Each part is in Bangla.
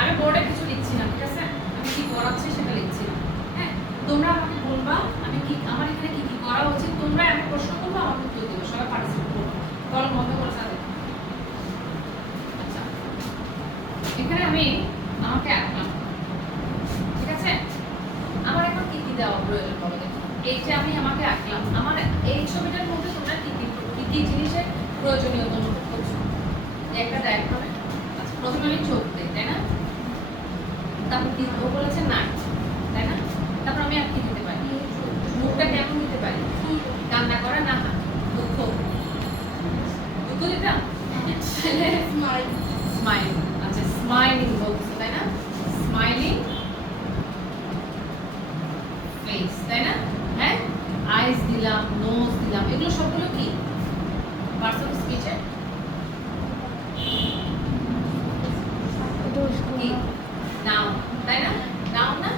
আমি বোর্ডে কিছু লিখছি না, ঠিক আছে? আমি কি পড়াচ্ছি সেটা লিখছি না। হ্যাঁ, তোমরা আমাকে বলবা আমি কি আমার এখানে কি কি করা উচিত, তোমরা আমি প্রশ্ন করবো, আমাকে উত্তর দেবো, সবাই পার্টিসিপেট করবো। কলম বন্ধ করে সাথে। আচ্ছা, এখানে আমি আমাকে আঁকলাম, ঠিক আছে? আমার এখন কি কি দেওয়া প্রয়োজন বলো দেখো। এই যে আমি আমাকে আঁকলাম, আমার এই ছবিটার মধ্যে তোমরা কি কি জিনিসের প্রয়োজনীয়তা অনুভব করছো? একটা ডায়াগ্রামে আচ্ছা, প্রথমে আমি চোখ দিই, তাই না? তারপর কি ও বলেছে না, তাই না? তারপর আমি আর কি দিতে পারি? মুখটা কেমন দিতে পারি? কান্না করা না, দুঃখ, দুঃখ দিতাম, স্মাইল। আচ্ছা, স্মাইলিং বলছো, তাই না? স্মাইলিং ফেস, তাই না? হ্যাঁ, আইস দিলাম, নোজ দিলাম, এগুলো সবগুলো কি পার্টস অফ স্পিচের কি নাউন, তাই না? নাউন না,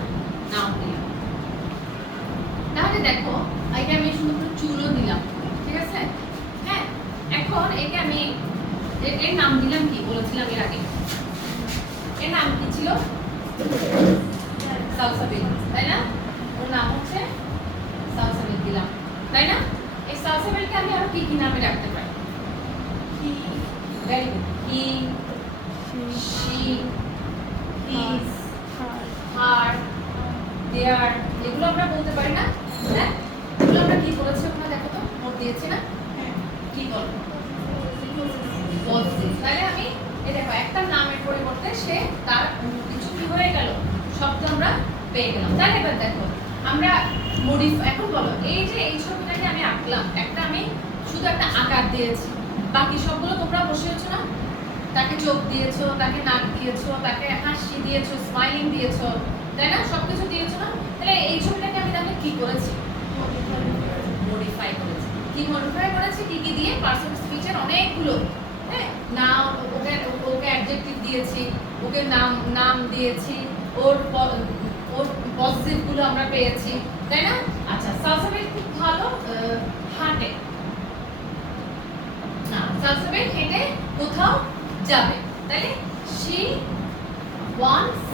নাউন দিলাম। তাহলে দেখো একে আমি সুন্দর করে চুলও দিলাম, ঠিক আছে? হ্যাঁ, এখন একে আমি এর নাম দিলাম কি বলেছিলাম এর আগে, এর নাম কি ছিল? সালসাবিল, তাই না? ওর নাম হচ্ছে সালসাবিল দিলাম, তাই না? এই সালসাবিলকে আমি আরো কি কি নামে রাখতে পারি? Very good. He, she, his, her, their, এগুলো আমরা বলতে পারি না? হ্যাঁ, এগুলো আমরা কি বলেছি ওখানে দেখো তো, নোট দিয়েছি না? কি বলবো? পজিটিভ। তাহলে আমি এই দেখো একটা নামের পরিবর্তে সে তার কিছু কি হয়ে গেল, শব্দ আমরা পেয়ে গেলাম। তাহলে এবার দেখো আমরা মডিফাই, এখন বলো এই যে এই ছবিটাকে আমি আঁকলাম, একটা আমি শুধু একটা আকার দিয়েছি, বাকি সবগুলো তোমরা বসিয়েছো না? তাকে চোখ দিয়েছো, তাকে নাক দিয়েছো, তাকে হাসি দিয়েছো, স্মাইলিং দিয়েছো, তাই না? সবকিছু দিয়েছো না? তাহলে এই ছবিটাকে আমি তাহলে কি করেছি? মডিফাই করেছি। কি মডিফাই করেছি? কি কি দিয়ে? পার্টস অফ স্পিচের অনেকগুলো, হ্যাঁ, নাম, ওকে ওকে অ্যাডজেক্টিভ দিয়েছি, ওকে নাম দিয়েছি, ওর পজিটিভ গুলো আমরা পেয়েছি, তাই না? আচ্ছা, সালসাবিল খুব ভালো হাঁটে না, সালসাবিল হেঁটে কোথাও যাবে, তাইলে শি ওয়ান্টস,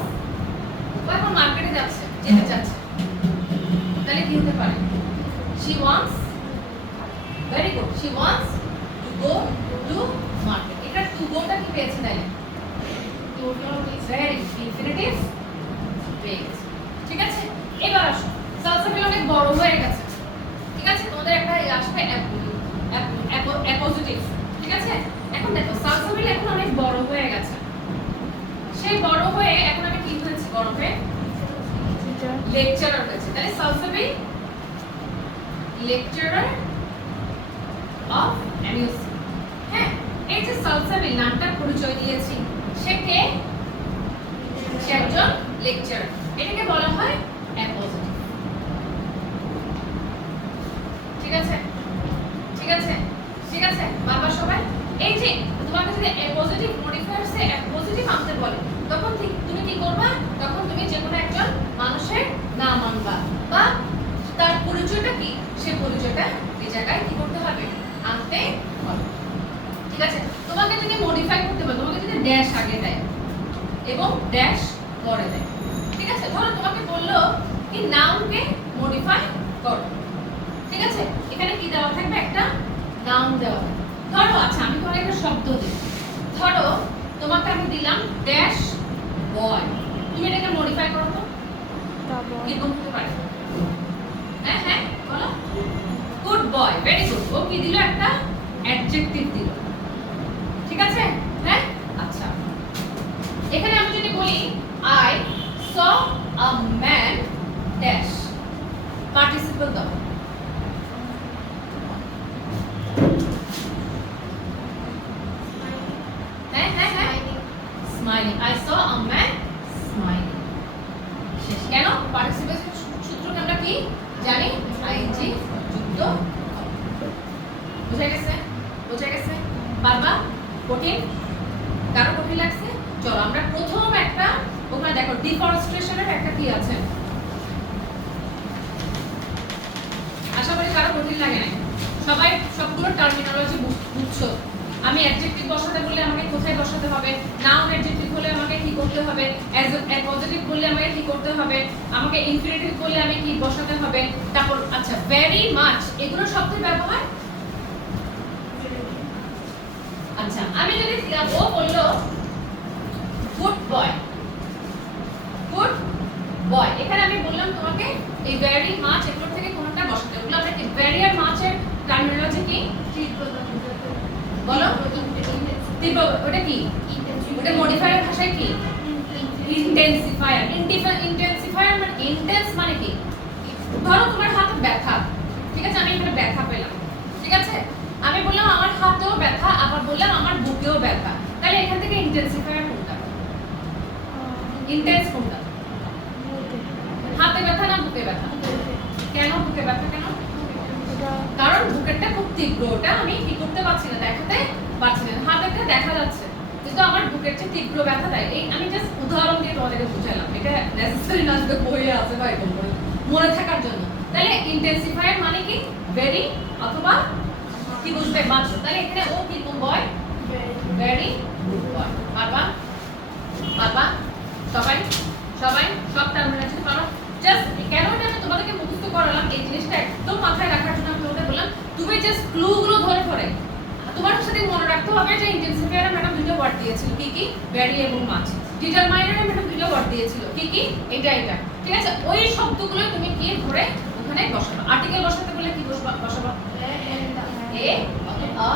এখন মার্কেটে যাচ্ছে, যেতে যাচ্ছে, তাহলে কি হতে পারে? She wants, very good, she wants to go to market. এটা টু গোটা কি পেয়েছে তাইলে? ভেরি ইনফিনিটিভ পেয়েছে, ঠিক আছে? এবার আসো, সালসাবিল অনেক বড় হয়ে গেছে, ঠিক আছে? তোমাদের একটা আসবে অ্যাপোজিটিভ, ঠিক আছে? এখন দেখো সালসাবিল এখন অনেক বড় হয়ে গেছে, সেই বড় হয়ে এখন আমি কি হয়েছি? বড় হয়ে লেকচারার হয়েছে, তাহলে সালসাবিল লেকচারার অফ অ্যামিউজমেন্ট। হ্যাঁ, এই যে সালসাবিল নামটার পরিচয় দিয়েছি, সে কে? সে একজন লেকচারার, এটাকে বলা হয় অ্যাপোজিটিভ, ঠিক আছে? ঠিক আছে, ঠিক আছে বাবা সবাই। এই যে তোমাকে যদি পজিটিভ মডিফায়ারসে পজিটিভ আনতে বলে, তখন তুমি কি করবা? তখন তুমি যে কোনো একজন মানুষের নাম আনবা, বা তার পরিচয়টা কি, সে পরিচয়টা এই জায়গায় কি করতে হবে? আনতে হবে, ঠিক আছে? তোমাকে যদি মডিফাই করতে বলে, তোমাকে যদি ড্যাশ আগে দেয় এবং ড্যাশ পরে দেয়, ঠিক আছে? ধরো তোমাকে বললো কি নাউনকে মডিফাই করো, ঠিক আছে? এখানে কি দেওয়া থাকবে? একটা নাউন দেওয়া থাকবে। ধরো, আচ্ছা আমি তোমাকে একটা শব্দ দিই, ধরো তোমাকে আমি দিলাম ড্যাশ বয়, তুমি এটাকে মডিফাই করো তো, কি বলতে পারে? হ্যাঁ হ্যাঁ বলো, গুড বয়, ভেরি গুড। ও কি দিল? একটা অ্যাডজেক্টিভ দিল, ঠিক আছে? হ্যাঁ, আচ্ছা এখানে আমি যদি বলি I saw a man dash, participle দাও। Smiling. I saw a man smiling. শেষ। কেন? পার্টিসিপেল সূত্রকে আমরা কি জানি? আইএনজি যুক্ত। বুঝা গেছে? বুঝা গেছে? বারবার কঠিন? কারো কঠিন লাগছে? চলো আমরা প্রথম একটা, ওখানে দেখো ডিফরেস্টেশনের একটা কি আছে, আশা করি কারো কঠিন লাগে না, সবাই সবগুলো টার্মিনোলজি বুঝছো। আমি অ্যাডজেক্টিভ বসাতে বললে আমাকে কোথায় বসাতে হবে, নাউন অ্যাডজেক্টিভ হলে আমাকে কি করতে হবে, পজিটিভ বললে আমাকে কি করতে হবে, আমাকে ইনফিনিটিভ বললে আমি কি বসাতে হবে, তারপর আচ্ছা ভেরি মাচ এগুলো শব্দের ব্যবহার। আচ্ছা আমি যদি ও বললো গুড বয়, গুড বয়, এখানে আমি বললাম তোমাকে এই ভেরি মাচ এগুলোর থেকে কোনটা বসাতে হবে, আমরা কি ভেরি আর মাচের টার্মিনোলজি কি বলো, তীব্র ওটা কি, ওটা মডিফায়ার ভাষায় কি ইন্টেন্সিফায়ার, ইন্টেন্সিফায়ার মানে ইন্টেন্স মানে কি, ধরো তোমার হাতে ব্যথা, ঠিক আছে, আমি এখানে ব্যথা পেলাম, ঠিক আছে, আমি বললাম আমার হাতেও ব্যথা, আবার বললাম আমার বুকেও ব্যথা, তাহলে এখান থেকে ইন্টেন্সিফায়ার কোনটা, ইন্টেন্স কোনটা, হাতে ব্যথা না বুকে ব্যথা, কেন বুকে ব্যথা, কেন, কারণ বুকেরটা খুব তীব্র, ওটা আমি কি করতে পারছি না, দেখাতে পারছি না, হাতেরটা দেখা যাচ্ছে কিন্তু আমার বুকের চেয়ে তীব্র ব্যথা দেয়, এই আমি জাস্ট উদাহরণ দিয়ে তোমাদেরকে বুঝালাম, এটা নেসেসারি না যে বইয়ে আছে বা এরকম করে মনে থাকার জন্য। তাহলে ইন্টেন্সিফায়ার মানে কি ভেরি অথবা কি বুঝতে পারছো, তাহলে এখানে ও কি বয় ভেরি গুড বয়, পারবা পারবা সবাই, সবাই সব টার্মিনোলজি পারো, জাস্ট কেন এটা আমি তোমাদেরকে মুখস্থ করালাম এই জিনিসটা একদম মাথায় রাখার জন্য আমি তোমাদের বললাম, তুমি জাস্ট ক্লুগুলো ধরে ধরে তোমার সাথে মনে রাখতে হবে যে ইন্টেন্সিফায়ারে ম্যাডাম দুটো ওয়ার্ড দিয়েছিল কি কি, ভেরি এবং মাচ, ডিটারমাইনারে ম্যাডাম দুটো ওয়ার্ড দিয়েছিল কি কি, এটা এটা, ঠিক আছে, ওই শব্দগুলো তুমি কি ধরে ওখানে বসাবে, আর্টিকেল বসাতে বলে কি বসাবা, এ অথবা